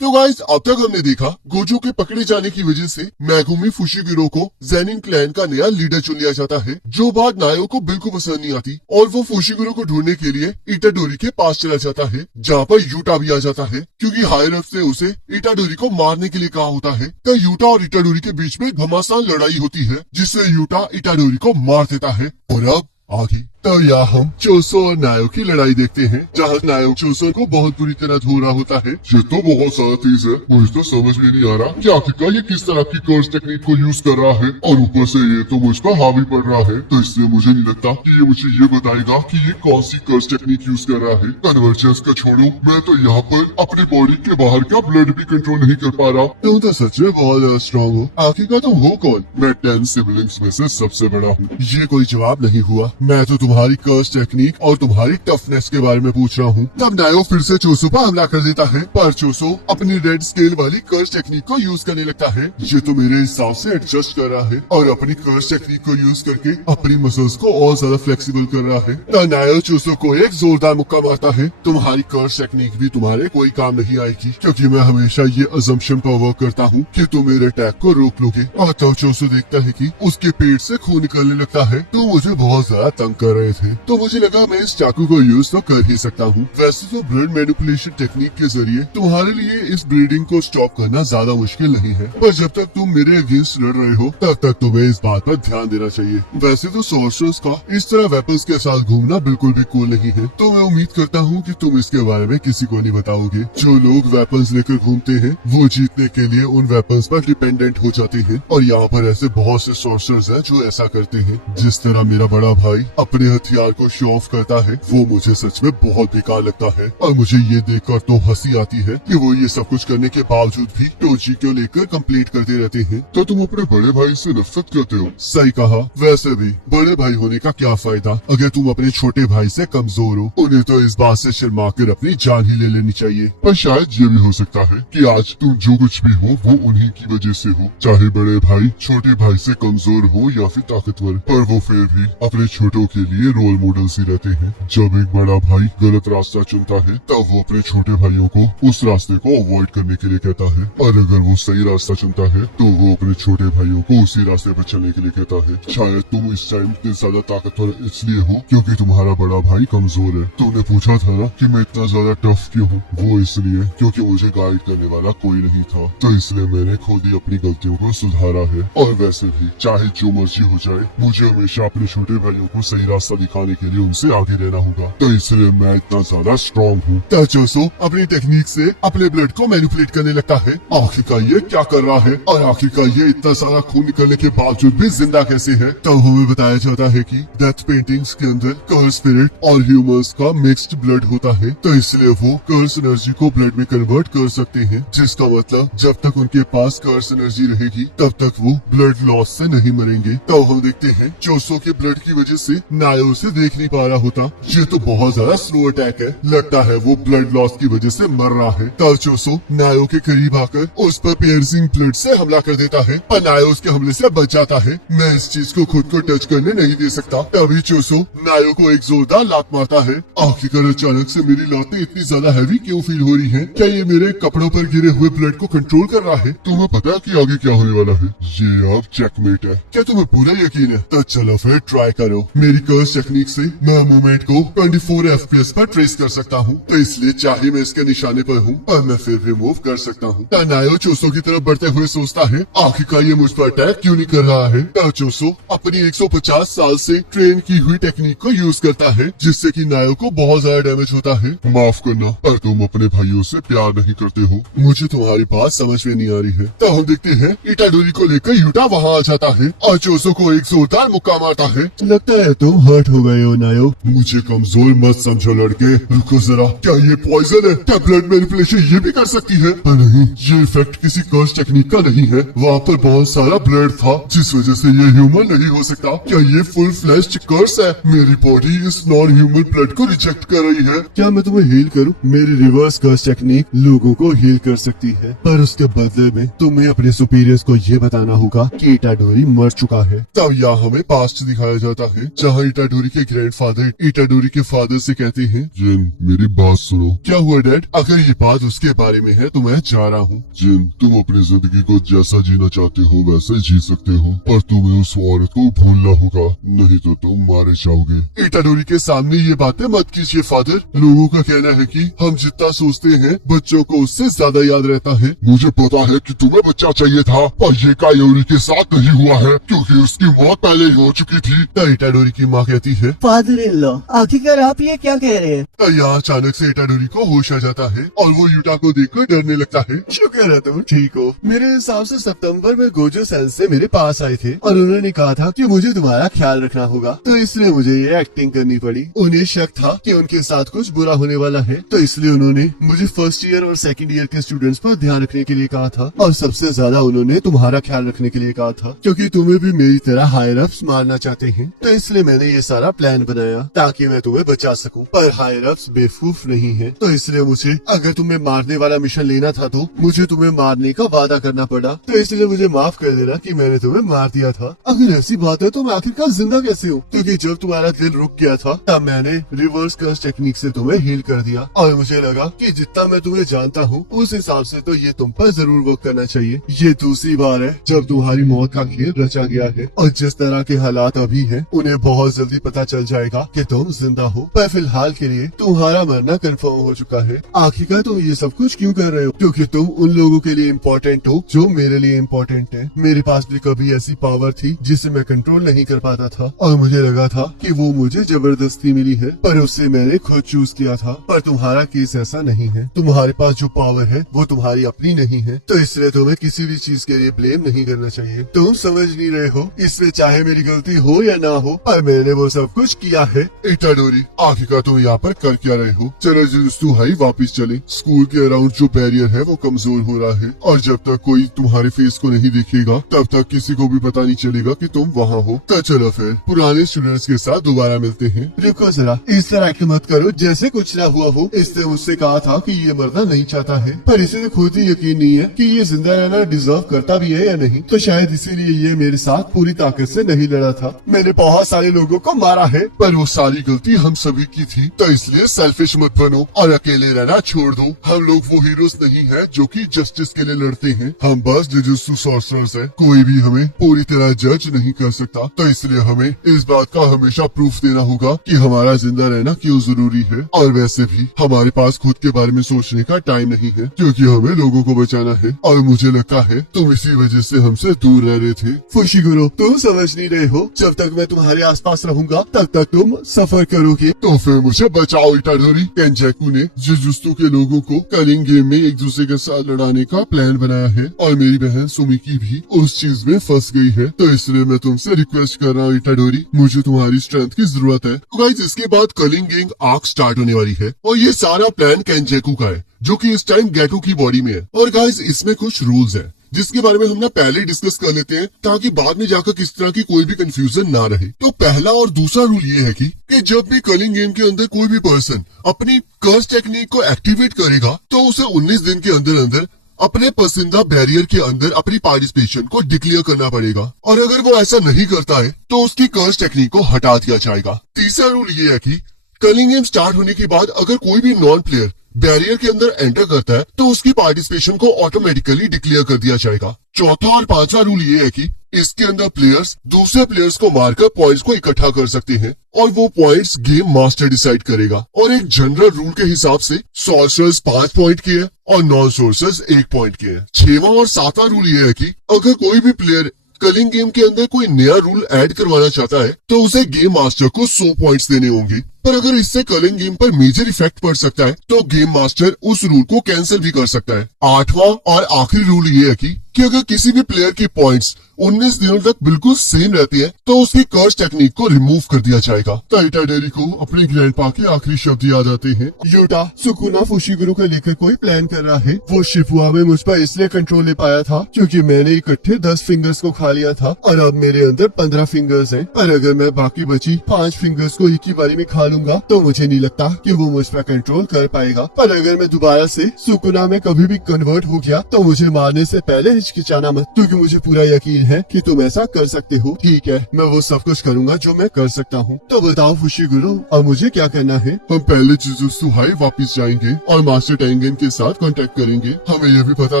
तो गाइस अब तक हमने देखा गोजो के पकड़े जाने की वजह से मेगुमी फुशिगिरो को जेनिन क्लैन का नया लीडर चुन लिया जाता है, जो बात नायो को बिल्कुल पसंद नहीं आती और वो फुशिगिरो को ढूंढने के लिए इटाडोरी के पास चला जाता है, जहाँ पर यूटा भी आ जाता है क्योंकि हायर अप से उसे इटाडोरी को मारने के लिए कहा होता है। तो यूटा और इटाडोरी के बीच में घमासान लड़ाई होती है जिससे यूटा इटाडोरी को मार देता है। और अब आगे तो यहाँ हम चोसो और नायो की लड़ाई देखते हैं, जहाँ नायो चोसो को बहुत बुरी तरह धो रहा होता है। ये तो बहुत सारा तेज है, मुझे तो समझ में नहीं आ रहा कि आखिरकार ये किस तरह की कर्स टेक्निक को यूज कर रहा है, और ऊपर से ये तो मुझ पर हावी पड़ रहा है, तो इसलिए मुझे नहीं लगता कि ये मुझे ये बताएगा कि ये कौन सी कर्स टेक्निक यूज कर रहा है। कन्वर्जेंस का छोड़ो, मैं तो यहाँ पर अपनी बॉडी के बाहर का ब्लड भी कंट्रोल नहीं कर पा रहा। तुम तो सच में बहुत ज्यादा स्ट्रॉन्ग हो। आखिरकार तुम हो कौन? मैं 10 सिबलिंग्स में से सबसे बड़ा हूँ। ये कोई जवाब नहीं हुआ, मैं तो तुम्हारी कर्स टेक्निक और तुम्हारी टफनेस के बारे में पूछ रहा हूँ। तब नायो फिर से चोसो पर हमला कर देता है, पर चोसो अपनी रेड स्केल वाली कर्स टेक्निक को यूज करने लगता है। ये तो मेरे हिसाब से एडजस्ट कर रहा है और अपनी कर्स टेक्निक को यूज करके अपनी मसल्स को और ज्यादा फ्लेक्सिबल कर रहा है। तब नायो चोसो को एक जोरदार मुक्का मारता है। तुम्हारी कर्स टेक्निक भी तुम्हारे कोई काम नहीं आएगी, क्योंकि मैं हमेशा ये अजम्पशन पर वर्क करता हूँ कि तुम मेरे अटैक को रोक लोगे। और तब चोसो देखता है कि उसके पेट से खून निकलने लगता है। तो मुझे बहुत ज्यादा तंग कर रहे थे, तो मुझे लगा मैं इस चाकू को यूज तो कर ही सकता हूँ। वैसे तो ब्लड मैनिपुलेशन टेक्निक के जरिए तुम्हारे लिए इस ब्लीडिंग को स्टॉप करना ज्यादा मुश्किल नहीं है, पर जब तक तुम मेरे अगेंस्ट लड़ रहे हो तब तक तुम्हें इस बात पर ध्यान देना चाहिए। वैसे तो सोर्सर्स का इस तरह वेपन्स के साथ घूमना बिल्कुल भी कूल नहीं है, तो मैं उम्मीद करता हूँ कि तुम इसके बारे में किसी को नहीं बताओगे। जो लोग वेपन्स लेकर घूमते हैं वो जीतने के लिए उन वेपन्स पर डिपेंडेंट हो जाते हैं, और यहाँ पर ऐसे बहुत से सोर्सर्स हैं जो ऐसा करते हैं। जिस तरह मेरा बड़ा भाई अपने हथियार को शो ऑफ करता है वो मुझे सच में बहुत बेकार लगता है, और मुझे ये देखकर तो हंसी आती है कि वो ये सब कुछ करने के बावजूद भी टोची को लेकर कंप्लीट करते रहते हैं। तो तुम अपने बड़े भाई से नफरत करते हो? सही कहा। वैसे भी बड़े भाई होने का क्या फायदा अगर तुम अपने छोटे भाई से कमजोर हो। उन्हें तो इस बात से शर्मा कर अपनी जान ही ले लेनी चाहिए। पर शायद ये भी हो सकता है कि आज तुम जो कुछ भी हो वो उन्हीं की वजह से हो। चाहे बड़े भाई छोटे भाई से कमजोर हो या फिर ताकतवर, पर वो फिर भी अपने छोटों के लिए रोल मॉडल्स ही रहते हैं। जब एक बड़ा भाई गलत रास्ता चुनता है तब वो अपने छोटे भाइयों को उस रास्ते को अवॉइड करने के लिए कहता है, और अगर वो सही रास्ता चुनता है तो वो अपने छोटे भाइयों को उसी रास्ते पर चलने के लिए कहता है। शायद तुम इस टाइम इतने ज्यादा ताकतवर इसलिए हो क्योंकि तुम्हारा बड़ा भाई कमजोर है। तुमने पूछा था ना कि मैं इतना ज्यादा टफ क्यों हूँ, वो इसलिए क्योंकि मुझे गाइड करने वाला कोई नहीं था, तो इसलिए मैंने खुद ही अपनी गलतियों को सुधारा है। और वैसे भी चाहे जो मर्जी हो जाए, मुझे हमेशा अपने छोटे भाइयों को सही रास्ता दिखाने के लिए उनसे आगे रहना होगा, तो इसलिए मैं इतना ज्यादा स्ट्रॉन्ग हूँ। चोसो अपनी टेक्निक से अपने ब्लड को मैनिपुलेट करने लगता है। आखिरकार ये क्या कर रहा है, और आखिरकार ये इतना सारा खून निकलने के बावजूद भी जिंदा कैसे है। तब हमें बताया जाता है कि डेथ पेंटिंग्स के अंदर कर्स स्पिरिट और ह्यूमंस का मिक्स्ड ब्लड होता है, तो इसलिए वो कर्स एनर्जी को ब्लड में कन्वर्ट कर सकते हैं, जिसका मतलब जब तक उनके पास कर्स एनर्जी रहेगी तब तक वो ब्लड लॉस से नहीं मरेंगे। तो हम देखते हैं चोसो के ब्लड की वजह से नायो उसे देख नहीं पा रहा होता। ये तो बहुत ज्यादा स्लो अटैक है, लगता है वो ब्लड लॉस की वजह से मर रहा है। तब चोसो नायो के करीब आकर उस पर पियर्सिंग ब्लड से हमला कर देता है, पर नायो उसके हमले से बच जाता है। मैं इस चीज को खुद को टच करने नहीं दे सकता। तभी चोसो नायो को एक जोरदार लात मारता है। आखिरकार अचानक से मेरी लातें इतनी ज्यादा हैवी क्यों फील हो रही हैं? क्या ये मेरे कपड़ों पर गिरे हुए ब्लड को कंट्रोल कर रहा है? तुम्हें पता है कि आगे क्या होने वाला है? ये अब चेकमेट है। क्या तुम्हें पूरा यकीन है? तो चलो फिर ट्राई करो। मेरी कर्स टेक्निक से मैं मूवमेंट को 24 FPS पर ट्रेस कर सकता हूँ, तो इसलिए चाहे मैं इसके निशाने पर हूँ पर मैं फिर भी मूव कर सकता हूँ। नायो चोसो की तरफ बढ़ते हुए सोचता है आखिरकार ये मुझ पर अटैक क्यों नहीं कर रहा है। चोसो अपनी 150 साल से ट्रेन की हुई टेक्निक को यूज करता है, जिससे कि नायो को बहुत ज्यादा डैमेज होता है। माफ करना, पर तुम अपने भाइयों से प्यार नहीं करते हो। मुझे तुम्हारी बात समझ में नहीं आ रही है। तो हम देखते हैं इटाडोरी को लेकर यूटा वहाँ आ जाता है और चोसो को एक जोरदार मुक्का मारता है। लगता है तुम हर्ट हो गए हो नायो। मुझे कमजोर मत समझो लड़के, रुको जरा। क्या ये पॉइजन है? क्या ब्लड मैनिपुलेशन ये भी कर सकती है? पर नहीं, ये इफेक्ट किसी कर्स टेक्निक का नहीं है। वहाँ पर बहुत सारा ब्लड था जिस वजह से ये ह्यूमन नहीं हो सकता। क्या ये फुल फ्लैश्ड कर्स है? मेरी बॉडी इस नॉन ह्यूमन ब्लड को रिजेक्ट कर रही है। क्या मैं तुम्हें हील करूँ? मेरी रिवर्स कर्स टेक्निक लोगों को हील कर सकती है, पर उसके बदले में तुम्हें अपने सुपीरियर्स को ये बताना होगा कि इटाडोरी मर चुका है। तब यहाँ हमें पास्ट दिखाया जाता है जहाँ इटाडोरी के ग्रैंडफादर इटाडोरी के फादर से कहते हैं, जिन मेरी बात सुनो। क्या हुआ डैड? अगर ये बात उसके बारे में है तो मैं जा रहा हूँ। जिन तुम अपनी जिंदगी को जैसा जीना चाहते हो वैसे जी सकते हो, पर तुम्हें उस औरत को भूलना होगा, नहीं तो तुम मारे जाओगे। इटाडोरी के सामने ये बातें मत कीजिए फादर। लोगों का कहना है कि हम जितना सोचते हैं बच्चों को उससे ज्यादा याद रहता है। मुझे पता है कि तुम्हें बच्चा चाहिए था, पर ये कायोरी के साथ नहीं हुआ है क्योंकि उसकी मौत पहले ही हो चुकी थी। तो इटाडोरी की माँ कहती है, फादर इन लॉ, आखिरकार आप ये क्या कह रहे हैं? यहाँ अचानक से इटाडोरी को होश आ जाता है और वो यूटा को देखकर डरने लगता है। शुक्र है तुम ठीक हो। मेरे हिसाब से सितंबर में गोजो सेंस से मेरे पास आए थे और उन्होंने कहा था कि मुझे तुम्हारा ख्याल रखना होगा, तो इसलिए मुझे ये एक्टिंग करनी पड़ी। उन्हें शक था कि उनके साथ कुछ बुरा होने वाला है, तो इसलिए उन्होंने मुझे फर्स्ट ईयर और सेकंड ईयर के स्टूडेंट्स पर ध्यान रखने के लिए कहा था, और सबसे ज्यादा उन्होंने तुम्हारा ख्याल रखने के लिए कहा था क्योंकि तुम्हें भी मेरी तरह हायर अप्स मारना चाहते हैं। तो इसलिए मैंने ये सारा प्लान बनाया ताकि मैं तुम्हें बचा सकूं। पर हायर अप्स बेवकूफ नहीं है, तो इसलिए मुझे अगर तुम्हें मारने वाला मिशन लेना था तो मुझे तुम्हें मारने का वादा करना पड़ा। तो इसलिए मुझे माफ कर देना कि मैंने तुम्हें मार दिया था। अगर ऐसी बात है तो मैं आखिरकार जिंदा कैसे हूँ? क्योंकि जब तुम्हारा दिल रुक गया था तब मैंने रिवर्स कर्स टेक्निक से तुम्हें हील कर दिया, और मुझे लगा कि जितना मैं तुम्हें जानता हूँ उस हिसाब से तो ये तुम पर जरूर वर्क करना चाहिए। ये दूसरी बार है जब तुम्हारी मौत का खेल रचा गया है, और जिस तरह के हालात अभी हैं, उन्हें बहुत जल्दी पता चल जाएगा कि तुम जिंदा हो। पर फिलहाल के लिए तुम्हारा मरना कंफर्म हो चुका है। आखिरकार तुम ये सब कुछ क्यों कर रहे हो? क्योंकि तुम उन लोगों के लिए इम्पोर्टेंट हो जो मेरे लिए इम्पोर्टेंट है। मेरे पास भी कभी ऐसी पावर थी जिसे मैं कंट्रोल नहीं कर पाता था, और मुझे लगा था कि वो मुझे जबरदस्ती मिली है, पर उससे मैंने खुद चूज किया था। पर तुम्हारा केस ऐसा नहीं है। तुम्हारे पास जो पावर है वो तुम्हारी अपनी नहीं है, तो इसलिए तुम्हें किसी भी चीज के लिए ब्लेम नहीं करना चाहिए। तुम समझ नहीं रहे हो, इसमें चाहे मेरी गलती हो या ना हो, पर मैंने वो सब कुछ किया है। इटाडोरी, आखिरकार तुम यहाँ पर कर क्या रहे हो? चलो जुजुत्सु हाई वापिस चले। स्कूल के अराउंड जो बैरियर है वो कमजोर हो रहा है, और जब तक कोई तुम्हारे फेस को नहीं देखेगा तब तक किसी को भी पता नहीं चलेगा कि तुम वहाँ हो। तो चलो फिर पुराने स्टूडेंट्स के साथ दोबारा मिलते हैं। रुको जरा, इस तरह एक्ट मत करो जैसे कुछ ना हुआ हो। इसने मुझसे कहा था कि ये मरना नहीं चाहता है, पर इसे तो खुद ही यकीन नहीं है कि ये जिंदा रहना डिजर्व करता भी है या नहीं, तो शायद इसीलिए ये मेरे साथ पूरी ताकत से नहीं लड़ा था। मैंने बहुत सारे लोगों को मारा है, पर वो सारी गलती हम सभी की थी, तो इसलिए सेल्फिश मत बनो और अकेले रहना छोड़ दो। हम लोग वो हीरोज नहीं है जो कि जस्टिस के लिए लड़ते हैं, हम बस जुजुत्सु सॉर्सरर्स हैं। कोई भी हमें पूरी तरह जज नहीं कर सकता, तो इसलिए हमें इस बात का हमेशा प्रूफ देना होगा कि हमारा जिंदा रहना क्यों जरूरी है। और वैसे भी हमारे पास खुद के बारे में सोचने का टाइम नहीं है, क्योंकि हमें लोगों को बचाना है। और मुझे लगता है तुम इसी वजह से हमसे दूर रह रहे थे। फुशिगुरो, तुम समझ नहीं रहे हो, जब तक मैं तुम्हारे आसपास रहूंगा तब तक तुम सफर करोगे। तो फिर मुझे बचाओ इटाडोरी। केंजाकू ने जुजुत्सु के लोगों को कलिंग गेम में एक दूसरे के साथ लड़ाने का प्लान बनाया है, और मेरी बहन सुमिकी भी उस चीज में फंस गई है, तो इसलिए मैं तुमसे रिक्वेस्ट कर रहा हूँ इटाडोरी, मुझे तुम्हारी स्ट्रेंथ की जरूरत है। तो गाइस, इसके बाद कलिंग गेम आर्क स्टार्ट होने वाली है, और ये सारा प्लान केंजाकू का है जो कि इस टाइम गेटो की बॉडी में है। और गाइस, इसमें कुछ रूल्स है जिसके बारे में हम ना पहले डिस्कस कर लेते हैं, ताकि बाद में जाकर किस तरह की कोई भी कंफ्यूजन ना रहे। तो पहला और दूसरा रूल ये है कि जब भी कलिंग गेम के अंदर कोई भी पर्सन अपनी कर्स टेक्निक को एक्टिवेट करेगा तो उसे 19 दिन के अंदर अंदर अपने पसंदीदा बैरियर के अंदर अपनी पार्टिसिपेशन को डिक्लेयर करना पड़ेगा, और अगर वो ऐसा नहीं करता है तो उसकी कर्स टेक्निक को हटा दिया जाएगा। तीसरा रूल ये है कि कलिंग गेम स्टार्ट होने के बाद अगर कोई भी नॉन प्लेयर बैरियर के अंदर एंटर करता है तो उसकी पार्टिसिपेशन को ऑटोमेटिकली डिक्लेयर कर दिया जाएगा। चौथा और पांचवा रूल ये है कि इसके अंदर प्लेयर्स दूसरे प्लेयर्स को मारकर पॉइंट्स को इकट्ठा कर सकते हैं, और वो पॉइंट्स गेम मास्टर डिसाइड करेगा। और एक जनरल रूल के हिसाब से सॉर्सरर्स 5 पॉइंट के हैं और नॉन सोर्सर्स 1 पॉइंट के हैं। 6वां और 7वां रूल ये है कि अगर कोई भी प्लेयर कलिंग गेम के अंदर कोई नया रूल ऐड करवाना चाहता है तो उसे गेम मास्टर को 100 पॉइंट्स देने होंगे, पर अगर इससे कलिंग गेम पर मेजर इफेक्ट पड़ सकता है तो गेम मास्टर उस रूल को कैंसिल भी कर सकता है। 8वां और आखिरी रूल ये है कि अगर किसी भी प्लेयर की पॉइंट्स 19 दिनों तक बिल्कुल सेम रहती है तो उसकी कर्स टेक्निक को रिमूव कर दिया जाएगा। तो इटाडोरी को अपने ग्रैंडपा के आखिरी शब्द याद आते हैं। यूटा, सुकुना फुशिगुरो को लेकर कोई प्लान कर रहा है। वो शिफुआ में मुझ पर इसलिए कंट्रोल ले पाया था क्योंकि मैंने इकट्ठे 10 फिंगर्स को खा लिया था, और अब मेरे अंदर 15 फिंगर्स हैं। पर अगर मैं बाकी बची 5 फिंगर्स को एक ही बारी में खा लूंगा तो मुझे नहीं लगता कि वो मुझ पर कंट्रोल कर पाएगा। पर अगर मैं दोबारा से सुकुना में कभी भी कन्वर्ट हो गया तो मुझे मारने से पहले हिचकिचाना मत, क्योंकि मुझे पूरा यकीन है कि तुम ऐसा कर सकते हो। ठीक है, मैं वो सब कुछ करूंगा जो मैं कर सकता हूँ। तो बताओ फुशिगुरु, अब मुझे क्या करना है? हम पहले जुजुत्सु हाई वापस जाएंगे और मास्टर टेंगन के साथ कांटेक्ट करेंगे। हमें ये भी पता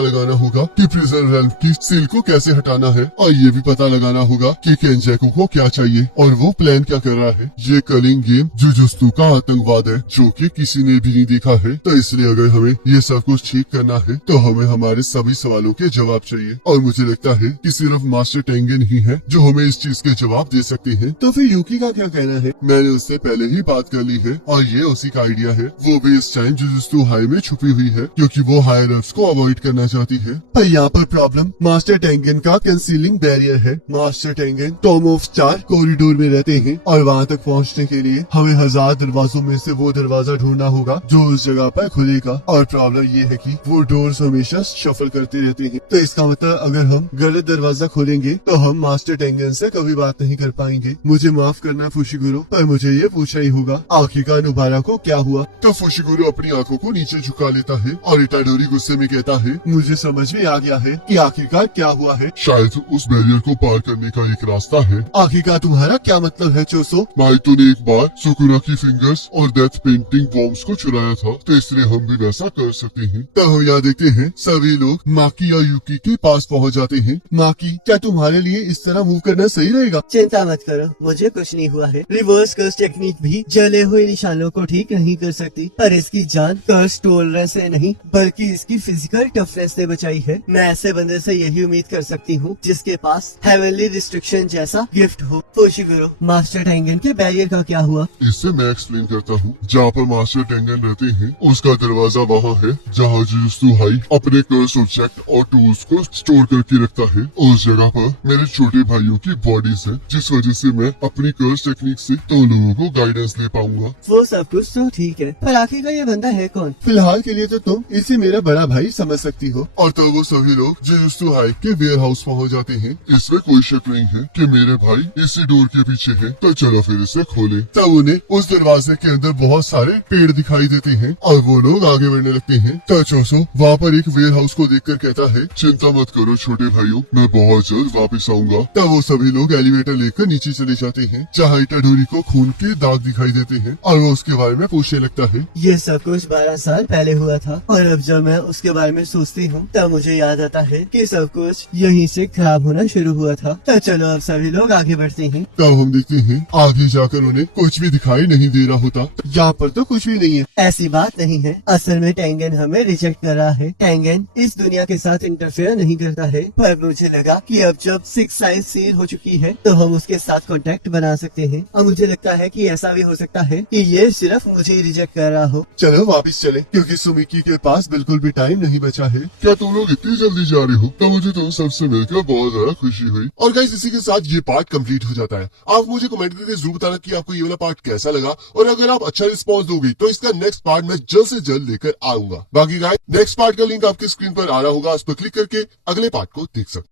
लगाना होगा कि प्रिजन रेल्म की सील को कैसे हटाना है, और ये भी पता लगाना होगा कि केंजेको को क्या चाहिए और वो प्लान क्या कर रहा है। ये कलिंग गेम जुजुत्सु का आतंकवाद है जो कि किसी ने भी नहीं देखा है, तो इसलिए अगर हमें ये सब कुछ ठीक करना है तो हमें हमारे सभी सवालों के जवाब चाहिए, और मुझे लगता है कि सिर्फ मास्टर टेंगन ही है जो हमें इस चीज के जवाब दे सकते हैं। तो फिर यूकी का क्या कहना है? मैंने उससे पहले ही बात कर ली है और ये उसी का आइडिया है। वो भी इस टाइम जुजुत्सु हाई में छुपी हुई है क्योंकि वो हायर अप्स को अवॉइड करना चाहती है। पर यहाँ पर प्रॉब्लम मास्टर टेंगन का कंसीलिंग बैरियर है। Master Tengen Tom of star corridor में रहते हैं और वहाँ तक पहुँचने के लिए हमें 1000 दरवाजों में से वो दरवाजा ढूंढना होगा जो उस जगह पर खुलेगा। और प्रॉब्लम ये है कि वो डोर्स हमेशा शफल करते रहते हैं, तो इसका मतलब अगर हम गलत दरवाजा खोलेंगे तो हम मास्टर टेंगन से कभी बात नहीं कर पाएंगे। मुझे माफ करना फुशिगुरु, पर मुझे ये पूछना ही होगा आखिरकार नुबारा को क्या हुआ? तो फुशिगुरु अपनी आंखों को नीचे झुका लेता है और इटाडोरी गुस्से में कहता है, मुझे समझ में आ गया है कि आखिरकार क्या हुआ है। शायद उस बैरियर को पार करने का एक रास्ता है। आखिरकार तुम्हारा क्या मतलब है चोसो? माइतो ने एक बार सुकुना की फिंगर्स और डेथ पेंटिंग बॉम्ब्स को चुराया था, तो इसलिए हम भी वैसा कर सकते हैं। तो हम यहाँ देखते हैं सभी लोग माकी और यूकी के पास पहुँच जाते हैं। माकी, क्या तुम्हारे लिए इस तरह मूव करना सही रहेगा? चिंता मत करो, मुझे कुछ नहीं हुआ है। रिवर्स कर्स टेक्निक भी जले हुए निशानों को ठीक नहीं कर सकती, पर इसकी जान कर्स टोलरेंस से नहीं बल्कि इसकी फिजिकल टफनेस से बचाई है। मैं ऐसे बंदे से यही उम्मीद कर सकती हूँ जिसके पास हेवनली रिस्ट्रिक्शन जैसा गिफ्ट हो। फुशिगुरु, मास्टर टेंगन के बैरियर का क्या हुआ? इससे मैं एक्सप्लेन करता हूँ। जहाँ पर मास्टर टेंगन रहते हैं उसका दरवाजा वहाँ है जहाँ जुजुत्सु हाई अपने कर्स ऑब्जेक्ट और टूल्स को स्टोर करके रखता है। उस जगह पर मेरे छोटे भाइयों की बॉडीज है, जिस वजह से मैं अपनी कर्स टेक्निक से तो लोगों को गाइडेंस दे पाऊंगा। वो सब कुछ तो ठीक है, पर आखिर का ये बंदा है कौन? फिलहाल के लिए तो तुम इसे मेरा बड़ा भाई समझ सकती हो। और तो वो सभी लोग जुजुत्सु हाई के वेयर हाउस पहुँच जाते हैं। इसमें कोई शक नहीं है कि मेरे भाई इसी डोर के पीछे है, तो चलो फिर इसे खोले। तब उन्हें उस दरवाजे के अंदर बहुत सारे पेड़ दिखाई देते हैं और वो लोग आगे बढ़ने लगते हैं। तो चोसो वहाँ पर एक वेयर हाउस को देखकर कहता है, चिंता मत करो छोटे भाइयों, मैं बहुत जल्द वापस आऊंगा। तब वो सभी लोग एलिवेटर लेकर नीचे चले जाते हैं जहाँ इटाडोरी को खून के दाग दिखाई देते हैं और वो उसके बारे में पूछने लगता है। ये सब कुछ 12 साल पहले हुआ था और अब जब मैं उसके बारे में सोचती हूँ तब मुझे याद आता है कि सब कुछ यहीं से खराब होना शुरू हुआ था। तो चलो अब सभी लोग आगे बढ़ते हैं। तब हम देखते हैं आगे जाकर उन्हें कुछ भी दिखाई नहीं दे रहा होता। यहाँ पर तो कुछ भी नहीं है। ऐसी बात नहीं है, असल में टेंगन हमें रिजेक्ट कर रहा है। टेंगन इस दुनिया के साथ इंटरफेयर नहीं करता है, पर मुझे लगा कि अब जब 6 साइज सील हो चुकी है तो हम उसके साथ कांटेक्ट बना सकते हैं। और मुझे लगता है कि ऐसा भी हो सकता है कि ये सिर्फ मुझे ही रिजेक्ट कर रहा हो। चलो वापस चले, क्योंकि सुमिकी के पास बिल्कुल भी टाइम नहीं बचा है। क्या तुम लोग इतनी जल्दी जा रहे हो? तो मुझे तुम सबसे मिलकर बहुत ज्यादा खुशी हुई। और गाइस इसी के साथ ये पार्ट कंप्लीट हो जाता है। आप मुझे कमेंट करके जरूर बताना कि आपको ये वाला पार्ट कैसा लगा, और अगर आप अच्छा रिस्पॉन्स दोगे तो इसका नेक्स्ट पार्ट मैं जल्द से जल्द लेकर आऊंगा। बाकी गाइस नेक्स्ट पार्ट का लिंक आपकी स्क्रीन पर आ रहा होगा, उस पर क्लिक करके अगले पार्ट को देख सकते हैं।